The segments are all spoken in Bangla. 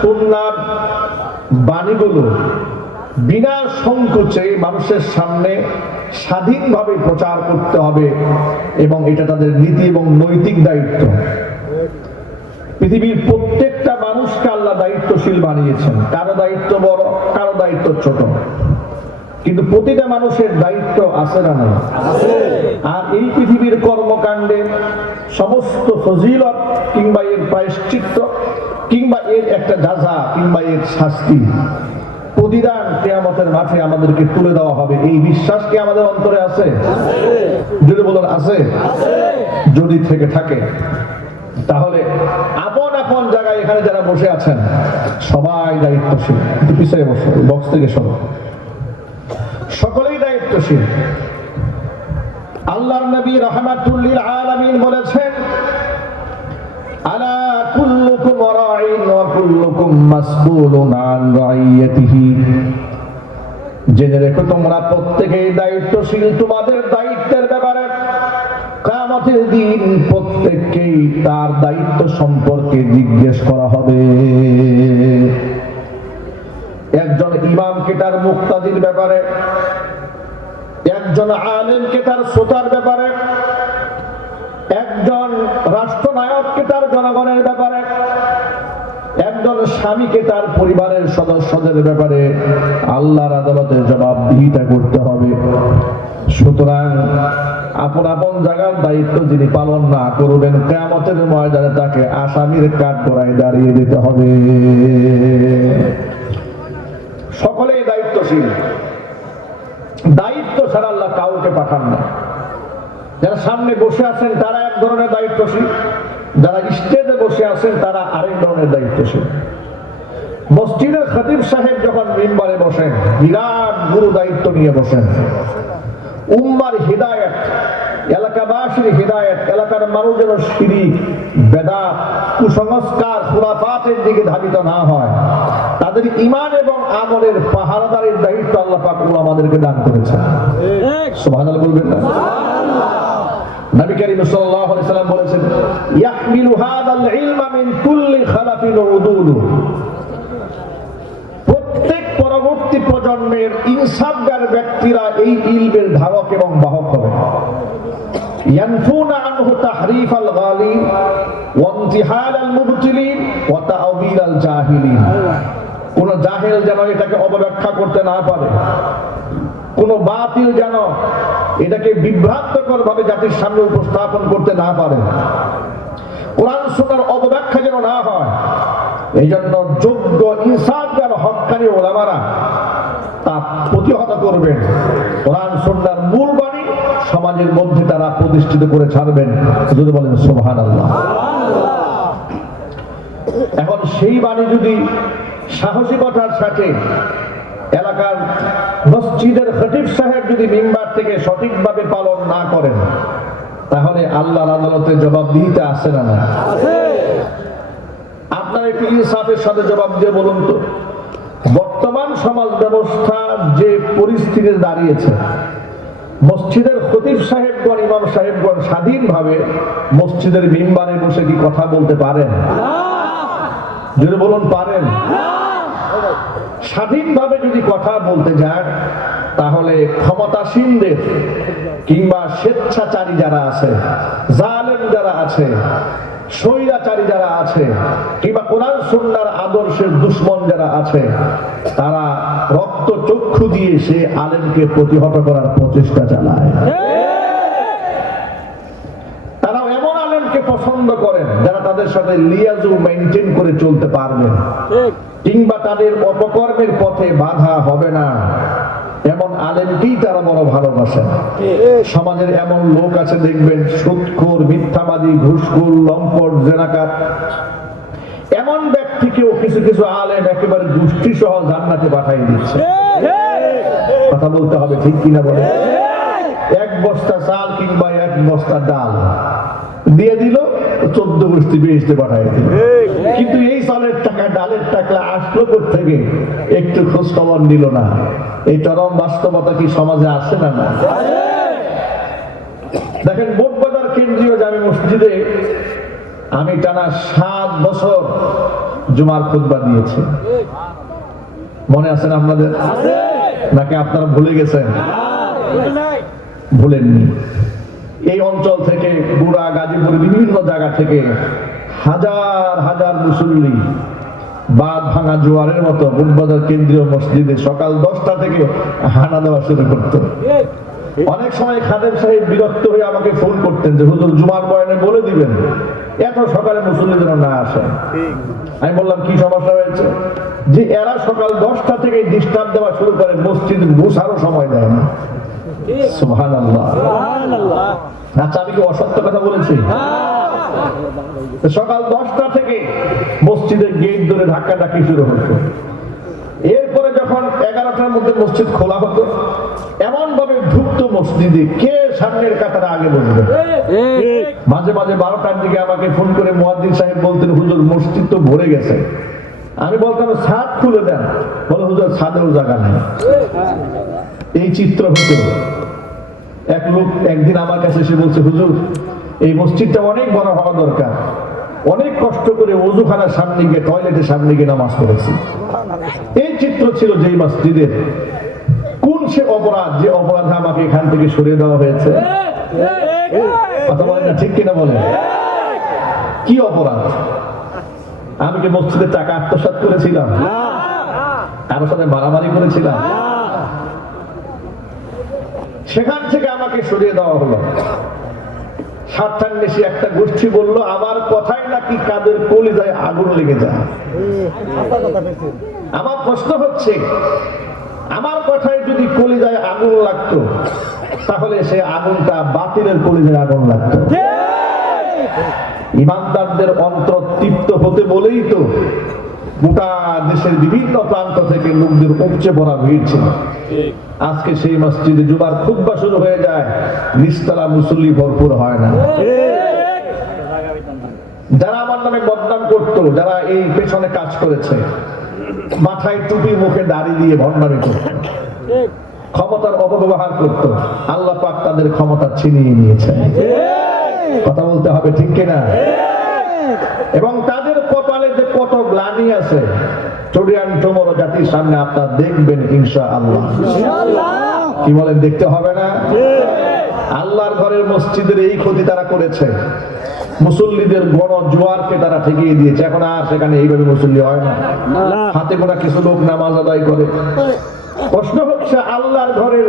সুন্নাহর বাণীগুলো বিনা সংকোচে মানুষের সামনে স্বাধীনভাবে প্রচার করতে হবে এবং এটা তাদের নীতি এবং নৈতিক দায়িত্ব। পৃথিবীর প্রত্যেকটা মানুষকে আল্লাহ দায়িত্বশীল বানিয়েছেন, কারো দায়িত্ব বড়, কারো দায়িত্ব ছোট, কিন্তু প্রতিটা মানুষের দায়িত্ব আছে না নাই? আর এই পৃথিবীর কর্মকাণ্ডে সমস্ত ফজিলত কিংবা এর প্রায়শ্চিত্ত কিংবা এর একটা যাজা কিংবা এর শাস্তি প্রতিদান কিয়ামতের মাঠে আমাদেরকে তুলে দেওয়া হবে। এই বিশ্বাস কি আমাদের অন্তরে আছে? যদি বলেন আছে, যদি থেকে থাকে তাহলে আপন আপন জায়গায় এখানে যারা বসে আছেন সবাই দায়িত্বশীল। একটু পিছিয়ে বসে বক্স থেকে সরো, সকলেই দায়িত্বশীল। আল্লাহর নবী রাহমাতুল লিল আলামিন বলেছেন, আলা কুল্লুকুম রাঈন ওয়া কুল্লুকুম মাসউলুন আন রাইয়াতিহি। জেনে রেখো তোমরা প্রত্যেকেই দায়িত্বশীল তোমাদের দায়িত্বের ব্যাপারে। কিয়ামতের দিন প্রত্যেককেই তার দায়িত্ব সম্পর্কে জিজ্ঞেস করা হবে। একজন ইমামকে তার মুক্তাদির ব্যাপারে, একজন আলেমকে তার শ্রোতার ব্যাপারে, একজন রাষ্ট্রনায়ককে তার জনগণের ব্যাপারে, একজন স্বামীকে তার পরিবারের সদস্যদের ব্যাপারে আল্লাহর আদালতে জবাবদিহিতা করতে হবে। সুতরাং আপন আপন জায়গার দায়িত্ব যিনি পালন না করবেন কিয়ামতের ময়দানে তাকে আসামির কাঠগড়ায় দাঁড়িয়ে দিতে হবে। সকলেই দায়িত্বশীল। দায়িত্ব ছাড়া আল্লাহ কাউকে পাঠান না। যারা সামনে বসে আছেন তারা এক ধরনের দায়িত্বশীল, যারা স্টেজে বসে আছেন তারা আরেক ধরনের দায়িত্বশীল। মসজিদের খতিব সাহেব যখন মিম্বারে বসেন বিরাট গুরু দায়িত্ব নিয়ে বসেন। উম্মার হিদায়াত, এলাকাবাসীর হিদায়াত, এলাকার মানুষ যেন শিরক, বেদাত, কুসংস্কার, খুরাফাতের দিকে ধাবিত না হয়, তাদের ঈমান এবং আমলের পাহারাদারের দায়িত্ব আল্লাহ পাক আমাদেরকে দান করেছেন। সুবহানাল্লাহ বলবেন না? নবী করিম সাল্লাল্লাহু আলাইহি সাল্লাম বলেছেন, ইয়াহমিলু হাদাল ইলমা মিন কুল্লি খালাফিন উদুলু। প্রত্যেক পরবর্তী প্রজন্মের ইনসাফগার ব্যক্তিরা এই ইলমের ধারক এবং বাহক হবে। ইয়ানফুনা আনহু তাহরিফাল গালিন ওয়া ইনতিহালাল মুবতিলিন ওয়া তা'ওয়িলাল জাহিলিন। কোন জাহেল যেন এটাকে অপব্যাখ্যা করতে না পারে, কোন বাতিল যেন এটাকে বিভ্রান্তকর ভাবে জাতির সামনে উপস্থাপন করতে না পারে, কোরআন সুন্নাহর অপব্যাখ্যা যেন না হয়। এই জন্য যোগ্য ইনসাফগার হক্কানি ওলামারা তা প্রতিহত করবেন। কোরআন সুন্নাহর মূল বাণী সমাজের মধ্যে তারা প্রতিষ্ঠিত করে ছাড়বেন। যদি বলেন সুবহানাল্লাহ। এখন সেই বাণী যদি সাহসিকতার সাথে এলাকার মসজিদের খতিব সাহেব যদি মিম্বার থেকে সঠিকভাবে পালন না করেন তাহলে আল্লাহর আদালতে জবাবদিহিতা আছে না? না। আপনার একটু ইনসাফের সাথে জবাব দিয়ে বলুন তো, বর্তমান সমাজ ব্যবস্থা যে পরিস্থিতিতে দাঁড়িয়েছে, মসজিদের খতিব সাহেবগণ, ইমাম সাহেবগণ স্বাধীনভাবে মসজিদের মিম্বারে বসে কি কথা বলতে পারেন? যদি বলুন পারেন? স্বাধীনভাবে যদি কথা বলতে যান তাহলে ক্ষমতাসীনদের কিংবা স্বেচ্ছাচারী যারা আছে, জালেম যারা আছে, স্বৈরাচারী যারা আছে কিংবা কোরআন সুন্নাহর আদর্শের দুশমন যারা আছে তারা রক্ত চক্ষু দিয়ে সে আলেমকে প্রতিহত করার প্রচেষ্টা চালায়। তারা এমন আলেমকে পছন্দ করেন যারা তাদের সাথে লিয়াজু মেইনটেইন করে চলতে পারবেন কিংবা তাদের অপকর্মের পথে বাধা হবে না, এমন আলেমকেই তারা বড় ভালোবাসেন। সমাজের এমন লোক আছে দেখবেন, সুদখোর, মিথ্যাবাদী, ঘুষখোর, লম্পট, জেনাকার, এমন ব্যক্তিকেও কিছু কিছু আলেম একেবারে গোষ্ঠী সহ জান্নাতে পাঠিয়ে দিচ্ছে। কথা বলতে হবে, ঠিক কিনা বলে? এক বস্তা চাল কিংবা এক বস্তা ডাল দিয়ে দিল, 14 গোষ্ঠী বেহেশতে পাঠায় দিল। কিন্তু এই চালের টাকা, ডালের টাকা আসলো কোত্থেকে একটু খোঁজ খবর নিল না। এই চরম বাস্তবতা কি সমাজে আসে না? না। দেখেন, বোটবাজার কেন্দ্রীয় জামে মসজিদে আমি টানা 7 বছর জুমার খুতবা দিয়েছে। মনে আছে না আপনাদের? নাকি আপনারা ভুলে গেছেন? ভুলেননি। এই অঞ্চল থেকে গুড়া, গাজীপুর, বিভিন্ন জায়গা থেকে হাজার হাজার মুসল্লি বাদ ভাঙা জোয়ারের মতো বুটবাজার কেন্দ্রীয় মসজিদে সকাল 10টা থেকে হানা দেওয়া শুরু করত। অনেক সময় খাদেম সাহেব বিরক্ত হয়ে আমাকে ফোন করতেন যে হুজুর জুমার বয়ানে বলে দিবেন এত সকালে মুসল্লি যেন না আসে। আমি বললাম কি সমস্যা হয়েছে? যে এরা সকাল 10টা থেকে ডিস্টার্ব দেওয়া শুরু করে, মসজিদ মুছারও সময় দেয় না। সুবহানাল্লাহ। আচ্ছা, আমি কি অসত্য কথা বলেছি? সকাল 10টা থেকে মসজিদের গেট ধরে ধাক্কাধাক্কি শুরু হতো। এরপরে যখন 11টার মধ্যে মসজিদ খোলা হতো, এমন ভাবে ঢুকতো মসজিদে, কে সামনের কাতারে আগে বসবে। মাঝে মাঝে 12টার দিকে আমাকে ফোন করে মুয়াজ্জিন সাহেব বলতেন হুজুর মসজিদ তো ভরে গেছে। আমি বলতাম ছাদ খুলে দেন। বলে হুজুর ছাদেও জায়গা নেই। এই চিত্র হতো। এক লোক একদিন আমার কাছে এসে বলছে হুজুর এই মসজিদটা অনেক বড় হওয়া দরকার, অনেক কষ্ট করে ওযুখানার সামনে গিয়ে, টয়লেটের সামনে গিয়ে নামাজ পড়েছি। এই চিত্র ছিল যেই মসজিদের। কোন সে অপরাধ যে অপরাধে আমাকে এখান থেকে সরিয়ে দেওয়া হয়েছে? কথা বলেন না, ঠিক কিনা বলেন? কি অপরাধ? আমি কি মসজিদের টাকা আত্মসাৎ করেছিলাম? কারোর সাথে মারামারি করেছিলাম? সেখান থেকে আমাকে সরিয়ে দেওয়া হলো। স্বার্থান্বেষী একটা গোষ্ঠী বলল আমার কথাই নাকি কাদের কলিজায় আগুন লেগে যায়। আমার প্রশ্ন হচ্ছে, আমার কথায় যদি কলিজায় আগুন লাগতো তাহলে সে আগুনটা বাতিলের কলিজায় আগুন লাগতো। ইমানদারদের অন্তর তৃপ্ত হতে বলেই তো গোটা দেশের বিভিন্ন প্রান্ত থেকে লোকদের উপচে পড়া ভিড় ছিল। আজকে সেই মসজিদে জুমার খুতবা শুরু হয়ে যায়, নিচতলা মুসল্লি ভরপুর হয় না। যারা আমার নামে বদনাম করতো, যারা এই পেছনে কাজ করেছে, মাথায় টুপি মুখে দাড়ি দিয়ে ভণ্ডামি করত, ক্ষমতার অপব্যবহার করত, আল্লাহ পাক তাদের ক্ষমতা ছিনিয়ে নিয়েছে। কথা বলতে হবে, ঠিক কিনা? এবং তাদের কপালে যে কত গ্লানি আছে চড়িয়ান টমরো জাতির সামনে আপনারা দেখবেন ইনশাআল্লাহ। কি বলেন, দেখতে হবে না? আল্লাহর ঘরের মসজিদের এই ক্ষতি তারা করেছে। মুসল্লিদের গণ জোয়ারকে তারা ঠেকিয়ে দিয়েছে। এখন আর সেখানে এইভাবে মুসল্লি হয় না। হাতে গোনা কিছু লোক নামাজ আদায় করে। প্রশ্ন হচ্ছে আল্লাহর ঘরের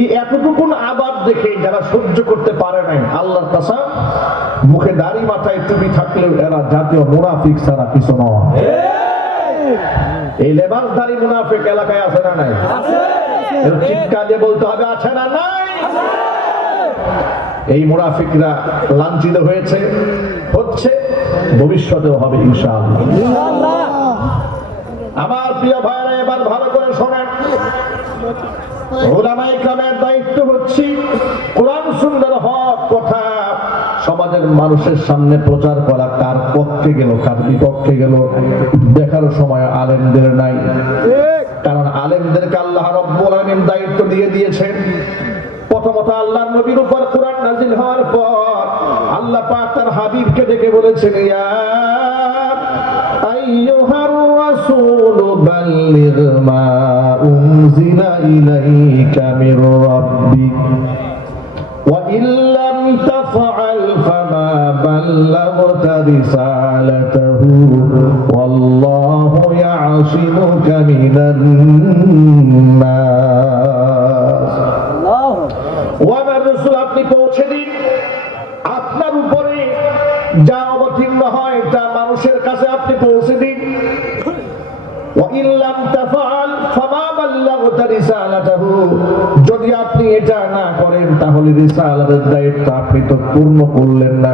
এই এতটুকুন আবাদ দেখে যারা সহ্য করতে পারে নাই, আল্লাহর কসম মুখে দাড়ি মাথায় টুপি থাকলেও এরা জাতীয় মুনাফিক ছাড়া কিছু নয়। এই লেবাসধারী মুনাফিক এলাকায় আছে না নাই? চিৎকার দিয়ে বলতে হবে আছে না নাই? এই মুনাফিকরা লাঞ্ছিত হয়েছে, হচ্ছে, ভবিষ্যতেও হবে ইনশাআল্লাহ। আমার প্রিয় ভাইরা এবার ভালো করে শোনেন। উলামায়ে কেরামের দায়িত্ব হচ্ছে কোরআন সুন্নাহর হক কথা সমাজের মানুষের সামনে প্রচার করা। কার পক্ষে গেল কার বিপক্ষে গেল দেখার সময় আলেমদের নাই। কারণ আলেমদেরকে আল্লাহ রাব্বুল আলামিন দায়িত্ব দিয়ে দিয়েছেন। প্রথমত আল্লাহর নবীর উপর কোরআন নাযিল হওয়ার পর আল্লাহ পাক তার হাবিবকে ডেকে বলেছেন, ইয়া আইয়ুহার রাসূল বাল্লিগ মা উনজিলা ইলাইকা মির রাব্বিক ওয়া ইল্লাম তাফআল ফামা বাল্লাগতা রিসালাতাহু ওয়াল্লাহু ইয়াসিমুকা মিনান নাস। ও আমার রাসূল, আপনি পৌঁছে দিন। আপনার উপরে যা অবতীর্ণ হয় তা মানুষের কাছে আপনি পৌঁছে দিন। ওয়া ইল্লাম তাফআল ফামা বাল্লাগতা রিসালাতাহু, যদি আপনি এটা না করেন তাহলে রিসালাতের দায়িত্ব আপনি তো পূর্ণ করলেন না।